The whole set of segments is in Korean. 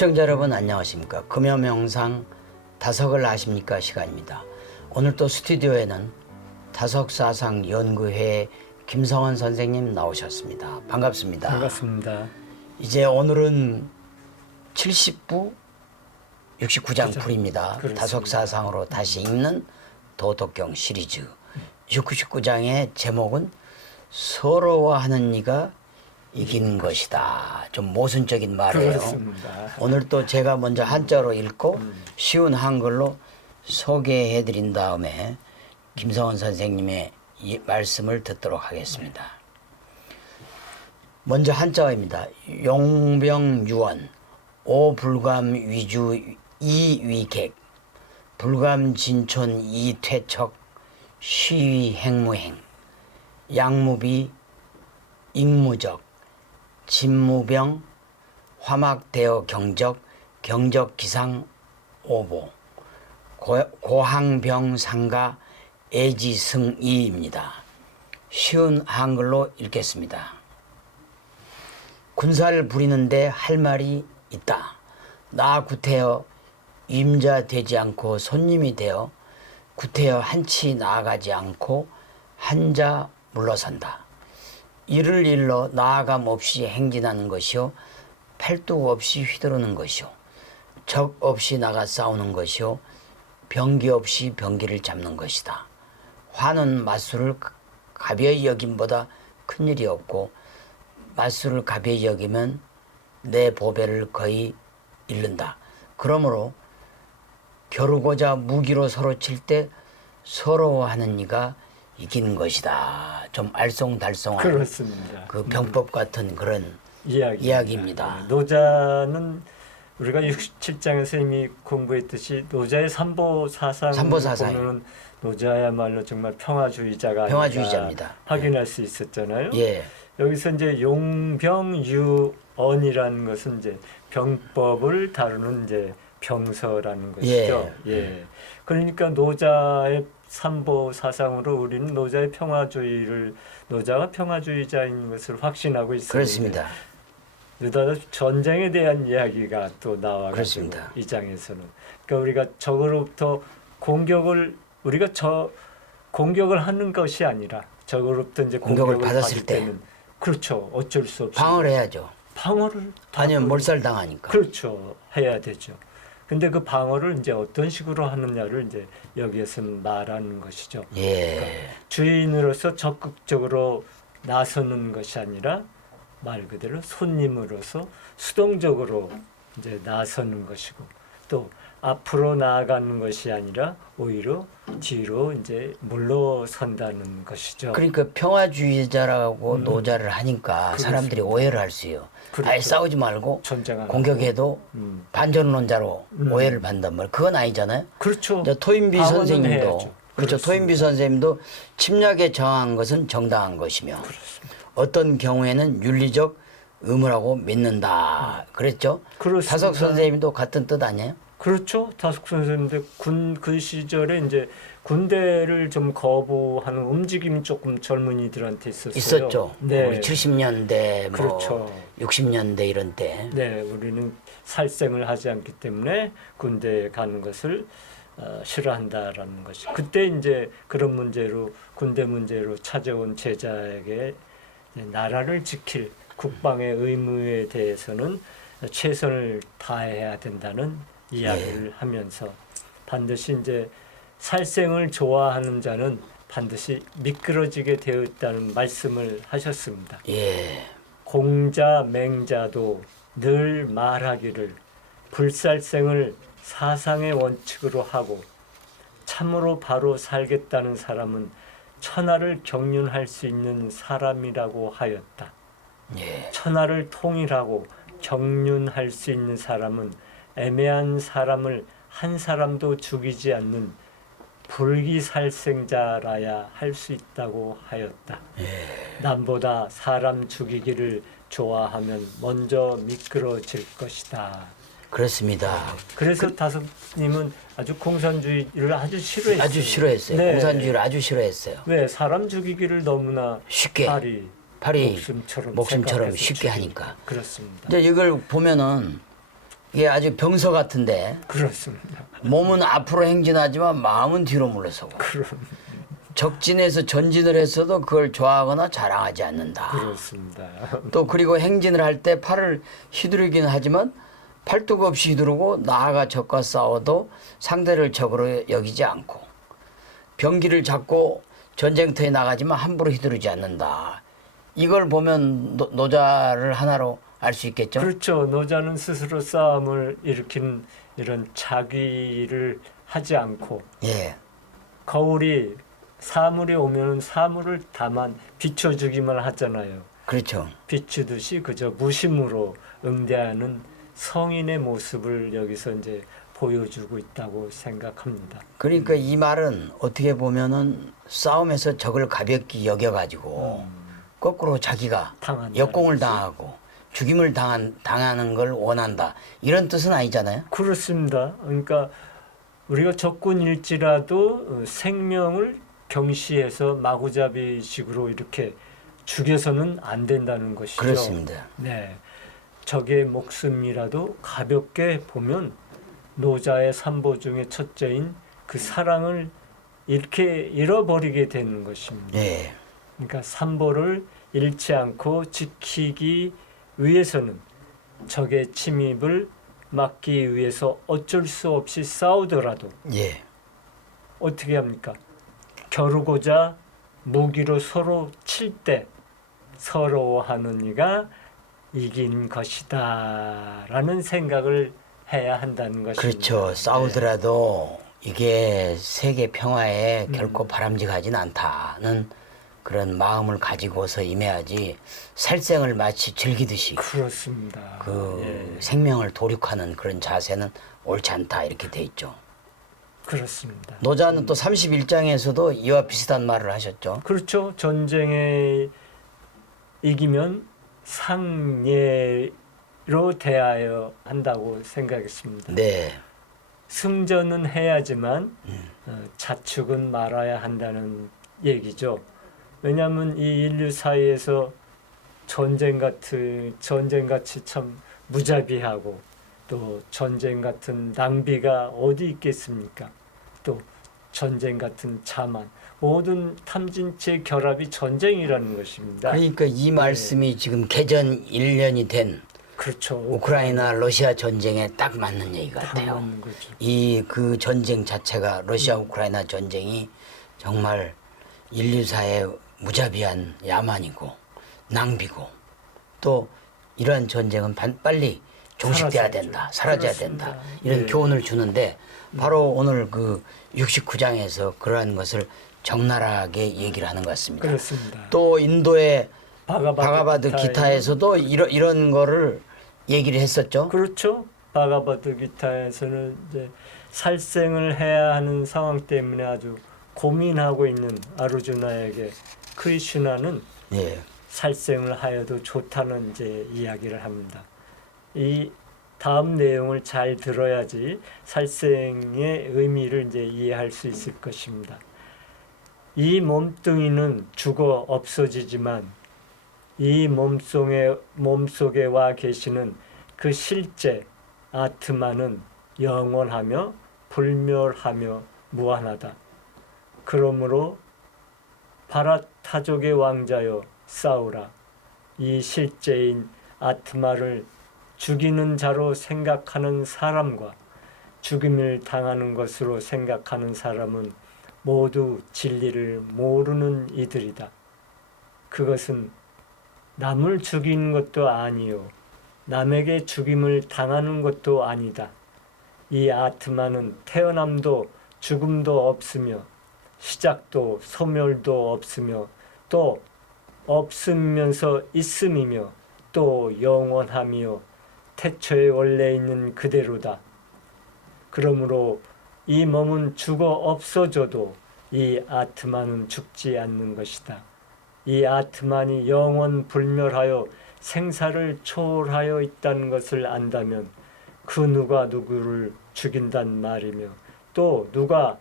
시청자 여러분 안녕하십니까. 금요명상 다석을 아십니까 시간입니다. 오늘 또 스튜디오에는 다석사상연구회 김성원 선생님 나오셨습니다. 반갑습니다. 반갑습니다. 이제 오늘은 70부 69장 풀입니다. 다석사상으로 다시 읽는 도덕경 시리즈 69장의 제목은 서러워하는 이가 이기는 것이다. 좀 모순적인 말이에요. 그렇습니다. 오늘 또 제가 먼저 한자로 읽고 쉬운 한글로 소개해 드린 다음에 김성원 선생님의 이 말씀을 듣도록 하겠습니다. 먼저 한자어입니다. 용병유원 오불감 위주 이위객 불감진촌 이퇴척 쉬행무행 양무비 익무적 진무병 화막대어 경적 경적기상 오보 고항병 상가 애지승이입니다. 쉬운 한글로 읽겠습니다. 군사를 부리는데 할 말이 있다. 나 구태여 임자 되지 않고 손님이 되어 구태여 한치 나아가지 않고 한자 물러선다. 이를 일러 나아감 없이 행진하는 것이요 팔뚝 없이 휘두르는 것이요 적 없이 나가 싸우는 것이요 병기 없이 병기를 잡는 것이다. 화는 맞수를 가벼이 여김보다 큰일이 없고 맞수를 가벼이 여기면 내 보배를 거의 잃는다. 그러므로 겨루고자 무기로 서로 칠 때 서러워하는 이가 이기는 것이다. 좀 알쏭달쏭한 그렇습니다. 그 병법 같은 그런 이야기입니다. 노자는 우리가 67장에서 이미 공부했듯이 노자의 삼보사상을 보면 노자야말로 정말 평화주의자입니다. 확인할 수 있었잖아요. 예. 여기서 이제 용병유언이라는 것은 이제 병법을 다루는 이제 병서라는 것이죠. 예. 그러니까 노자의 삼보 사상으로 우리는 노자의 노자가 평화주의자인 것을 확신하고 있습니다. 그렇습니다. 느닷없이 전쟁에 대한 이야기가 또 나와가지고 이 장에서는 그러니까 우리가 적으로부터 공격을 하는 것이 아니라 적으로부터 이제 공격을 받았을 때는 그렇죠. 어쩔 수 없이 방어를 해야죠. 방어를 아니면 몰살당하니까. 그렇죠. 해야 되죠. 근데 그 방어를 이제 어떤 식으로 하느냐를 이제 여기에서는 말하는 것이죠. 예. 그러니까 주인으로서 적극적으로 나서는 것이 아니라 말 그대로 손님으로서 수동적으로 이제 나서는 것이고 또 앞으로 나아가는 것이 아니라 오히려 뒤로 이제 물러선다는 것이죠. 그러니까 평화주의자라고 노자를 하니까 그렇습니다. 사람들이 오해를 할 수 있어요. 그렇죠. 아예 싸우지 말고 공격해도 반전론자로 오해를 받는단 말이에요. 그건 아니잖아요. 그렇죠. 토인비 선생님도 해야죠. 그렇죠. 토인비 선생님도 침략에 저항한 것은 정당한 것이며 그렇습니다. 어떤 경우에는 윤리적 의무라고 믿는다. 그랬죠. 그렇습니다. 다석 선생님도 같은 뜻 아니에요? 그렇죠. 다숙 선생님들 그 시절에 이제 군대를 좀 거부하는 움직임이 조금 젊은이들한테 있었어요. 있었죠. 네. 우리 70년대, 그렇죠. 60년대 이런 때. 네, 우리는 살생을 하지 않기 때문에 군대에 가는 것을 싫어한다라는 것이. 그때 이제 그런 문제로 군대 문제로 찾아온 제자에게 나라를 지킬 국방의 의무에 대해서는 최선을 다해야 된다는 이야기를 하면서 반드시 이제 살생을 좋아하는 자는 반드시 미끄러지게 되어 있다는 말씀을 하셨습니다. 예. 공자 맹자도 늘 말하기를 불살생을 사상의 원칙으로 하고 참으로 바로 살겠다는 사람은 천하를 경륜할 수 있는 사람이라고 하였다. 예. 천하를 통일하고 경륜할 수 있는 사람은 애매한 사람을 한 사람도 죽이지 않는 불기살생자라야 할 수 있다고 하였다. 남보다 사람 죽이기를 좋아하면 먼저 미끄러질 것이다. 그렇습니다. 그래서 다섯님은 아주 공산주의를 아주 싫어했어요. 아주 싫어했어요. 네. 공산주의를 아주 싫어했어요. 왜 사람 죽이기를 너무나 쉽게 팔이 목숨처럼 쉽게 생각해서 하니까. 그렇습니다. 이제 이걸 보면은 이게 아주 병서 같은데 그렇습니다. 몸은 앞으로 행진하지만 마음은 뒤로 물러서고 그럼 적진에서 전진을 했어도 그걸 좋아하거나 자랑하지 않는다. 그렇습니다. 또 그리고 행진을 할 때 팔을 휘두르긴 하지만 팔뚝 없이 휘두르고 나아가 적과 싸워도 상대를 적으로 여기지 않고 병기를 잡고 전쟁터에 나가지만 함부로 휘두르지 않는다. 이걸 보면 노자를 하나로 알 수 있겠죠? 그렇죠. 노자는 스스로 싸움을 일으킨 이런 자기를 하지 않고 예, 거울이 사물이 오면 사물을 다만 비춰주기만 하잖아요. 그렇죠. 비추듯이 그저 무심으로 응대하는 성인의 모습을 여기서 이제 보여주고 있다고 생각합니다. 그러니까 이 말은 어떻게 보면은 싸움에서 적을 가볍게 여겨가지고 거꾸로 자기가 당한다는 역공을 거죠. 당하고 죽임을 당하는 걸 원한다. 이런 뜻은 아니잖아요. 그렇습니다. 그러니까 우리가 적군일지라도 생명을 경시해서 마구잡이식으로 이렇게 죽여서는 안 된다는 것이죠. 그렇습니다. 네, 적의 목숨이라도 가볍게 보면 노자의 삼보 중에 첫째인 그 사랑을 이렇게 잃어버리게 되는 것입니다. 예, 그러니까 삼보를 잃지 않고 지키기 위해서는 적의 침입을 막기 위해서 어쩔 수 없이 싸우더라도 예, 어떻게 합니까? 겨루고자 무기로 서로 칠 때 서러워하는 이가 이긴 것이다라는 생각을 해야 한다는 것입니다. 그렇죠. 싸우더라도 이게 세계 평화에 결코 바람직하진 않다는 그런 마음을 가지고서 임해야지 살생을 마치 즐기듯이 그렇습니다. 그 예, 생명을 도륙하는 그런 자세는 옳지 않다 이렇게 돼 있죠. 그렇습니다. 노자는 또 31장에서도 이와 비슷한 말을 하셨죠. 그렇죠. 전쟁에 이기면 상예로 대하여 한다고 생각했습니다. 네, 승전은 해야지만 자축은 말아야 한다는 얘기죠. 왜냐하면 이 인류 사이에서 전쟁같이 참 무자비하고 또 전쟁 같은 낭비가 어디 있겠습니까? 또 전쟁 같은 자만 모든 탐진치의 결합이 전쟁이라는 것입니다. 그러니까 이 말씀이 지금 개전 1년이 된 그렇죠. 우크라이나 러시아 전쟁에 딱 맞는 얘기 같아요. 맞는 거죠. 이 그 전쟁 자체가 러시아 우크라이나 전쟁이 정말 인류사의 무자비한 야만이고 낭비고 또 이러한 전쟁은 빨리 종식돼야 사라져야죠. 된다, 사라져야 그렇습니다. 된다 이런 네. 교훈을 주는데 바로 오늘 그 69장에서 그러한 것을 적나라하게 얘기를 하는 것 같습니다. 그렇습니다. 또 인도의 바가바드 바가바드 기타에서도 이런 거를 얘기를 했었죠. 그렇죠. 바가바드 기타에서는 이제 살생을 해야 하는 상황 때문에 아주 고민하고 있는 아르주나에게 크리슈나는 예. 살생을 하여도 좋다는 이제 이야기를 합니다. 이 다음 내용을 잘 들어야지 살생의 의미를 이제 이해할 수 있을 것입니다. 이 몸뚱이는 죽어 없어지지만 이 몸속에 와 계시는 그 실제 아트마는 영원하며 불멸하며 무한하다. 그러므로 바라타족의 왕자여 싸우라. 이 실제인 아트마를 죽이는 자로 생각하는 사람과 죽임을 당하는 것으로 생각하는 사람은 모두 진리를 모르는 이들이다. 그것은 남을 죽이는 것도 아니요 남에게 죽임을 당하는 것도 아니다. 이 아트마는 태어남도 죽음도 없으며 시작도 소멸도 없으며 또 없으면서 있음이며 또 영원하며 태초에 원래 있는 그대로다. 그러므로 이 몸은 죽어 없어져도 이 아트만은 죽지 않는 것이다. 이 아트만이 영원 불멸하여 생사를 초월하여 있다는 것을 안다면 그 누가 누구를 죽인단 말이며 또 누가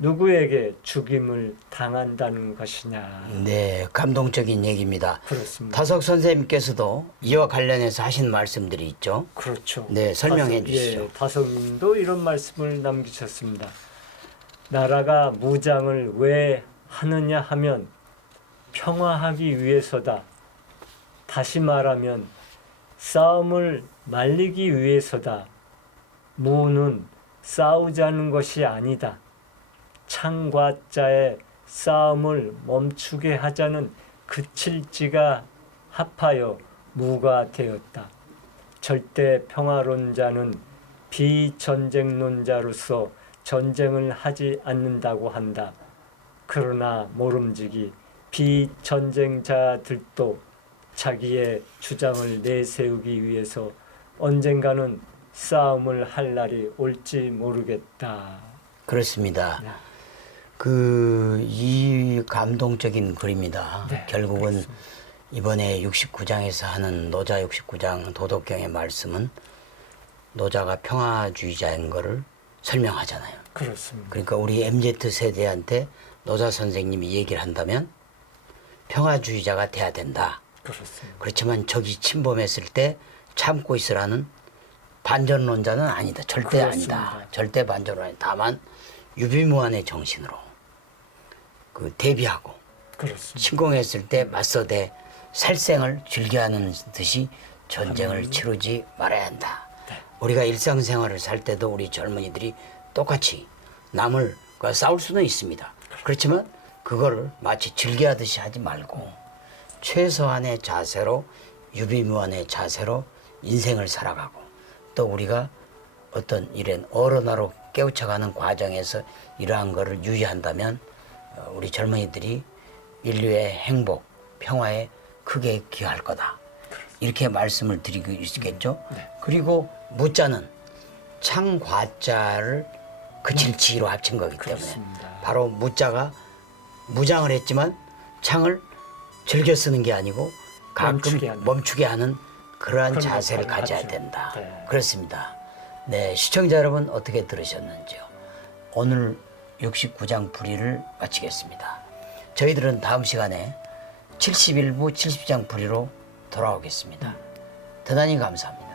누구에게 죽임을 당한다는 것이냐. 네, 감동적인 얘기입니다. 그렇습니다. 다석 선생님께서도 이와 관련해서 하신 말씀들이 있죠. 그렇죠. 네, 설명해 주시죠. 예, 다성님도 이런 말씀을 남기셨습니다. 나라가 무장을 왜 하느냐 하면 평화하기 위해서다. 다시 말하면 싸움을 말리기 위해서다. 무는 싸우자는 것이 아니다. 창과 자의 싸움을 멈추게 하자는 그칠지가 합하여 무가 되었다. 절대 평화론자는 비전쟁론자로서 전쟁을 하지 않는다고 한다. 그러나 모름지기 비전쟁자들도 자기의 주장을 내세우기 위해서 언젠가는 싸움을 할 날이 올지 모르겠다. 그렇습니다. 네. 이 감동적인 글입니다. 네, 결국은 그렇습니다. 이번에 69장에서 하는 노자 69장 도덕경의 말씀은 노자가 평화주의자인 것을 설명하잖아요. 그렇습니다. 그러니까 우리 MZ세대한테 노자 선생님이 얘기를 한다면 평화주의자가 돼야 된다. 그렇습니다. 그렇지만 적이 침범했을 때 참고 있으라는 반전론자는 아니다. 절대 그렇습니다. 아니다. 절대 반전론 아니다. 다만 유비무환의 정신으로 대비하고 그렇습니다. 침공했을 때 맞서대 살생을 즐겨하는 듯이 전쟁을 치르지 말아야 한다. 네. 우리가 일상생활을 살 때도 우리 젊은이들이 똑같이 남을 싸울 수는 있습니다. 그렇지만 그거를 마치 즐겨하듯이 하지 말고 최소한의 자세로 유비무환의 자세로 인생을 살아가고 또 우리가 어떤 이런 어른화로 깨우쳐가는 과정에서 이러한 것을 유의한다면 우리 젊은이들이 인류의 행복, 평화에 크게 기여할 거다. 이렇게 말씀을 드리고 있겠죠. 그리고 무자는 창과자를 그칠지로 합친 거기 때문에 그렇습니다. 바로 무자가 무장을 했지만 창을 즐겨 쓰는 게 아니고 가끔 멈추게 하는 그러한 그런 자세를 역할을 가져야 하죠. 된다. 네. 그렇습니다. 네, 시청자 여러분 어떻게 들으셨는지요? 오늘 69장 불의를 마치겠습니다. 저희들은 다음 시간에 71부 70장 불의로 돌아오겠습니다. 대단히 감사합니다.